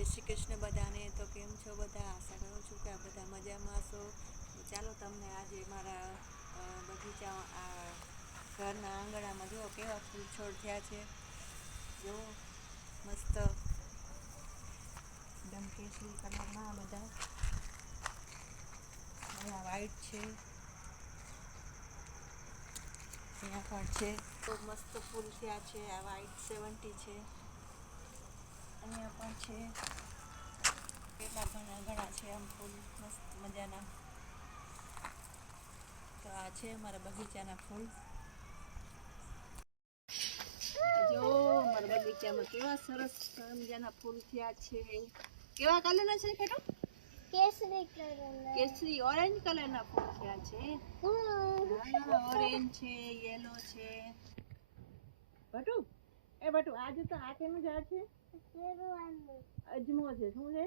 જય શ્રી કૃષ્ણ બધાને. તો કેમ છો બધા? આશા કરું છું કે આ બધા મજામાં હશો. તો ચાલો તમને આજે મારા બગીચા આ ઘરના આંગણામાં જુઓ કેવા ફૂલ છોડ થયા છે. જુઓ મસ્ત એકદમ કેસરી કલરના બધા. અહીંયા વ્હાઈટ છે, અહીંયા પણ છે. તો મસ્ત ફૂલ થયા છે. આ વ્હાઈટ 70 છે, અહીંયા પણ છે. કેટલા ઘણા છે આમ ફૂલ મસ્ત મજાના. તો આ છે મારા બગીચાના ફૂલ. જો મારા બગીચામાં કેવા સરસ મજાના ફૂલ થયા છે. કેવા કલરના છે બેટા? કેસરી કલરના. કેસરી ઓરેન્જ કલરના ફૂલ થયા છે. ઓરેન્જ છે, યેલો છે. બટુ બટુ આજે તો આ કેનું ઝાડ છે? અજમો છે. શું છે?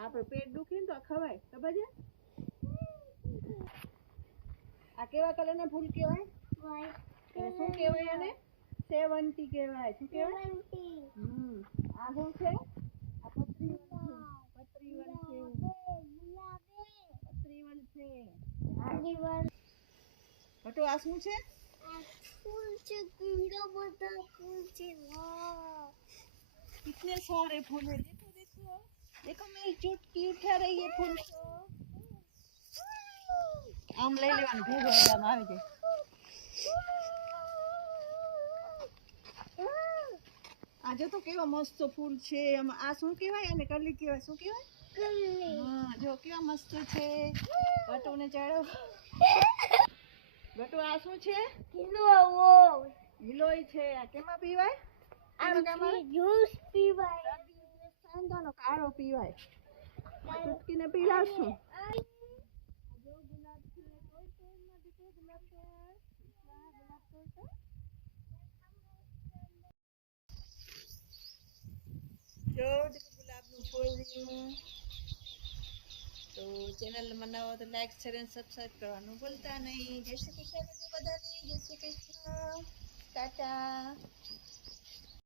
આપણે પેટ દુખે ને તો ખવાય. ખબર છે? આ કેવા કલરના ફૂલ કહેવાય? શું કહેવાય આને? 70 કહેવાય. શું કહેવાય? આ શું છે? આ પત્રીવન છે. બટુ આ શું છે? फूल से कीड़ा बता फूल से वाह कितने सारे फूल है. देखो देखो देखो मेरी चुटकी उठा रही है फूल को. आम ले लेवान भેગો આમ આવી જાય. આજે તો કેવા મસ્ત ફૂલ છે. આ શું કહેવાય? આને કલી કહેવાય. શું કહેવાય? कली હા જો કેવા મસ્ત છે. બટુને ચાળો. બટુ આ શું છે? किलो वो ગિલોય છે. આ કેમાં પીવાય? आम जूस पीवाय સાંધાનો કાળો પીવાય. આ ચુટકીને પીલાવશું. જો ગુલાબનું ફૂલ રહ્યું. તો ચેનલમાં નવા હો તો લાઈક શેર અને સબસ્ક્રાઇબ કરવાનું ભૂલતા નહીં. જય શ્રી કૃષ્ણ બધાને. જય શ્રી કૃષ્ણ. ટાટા.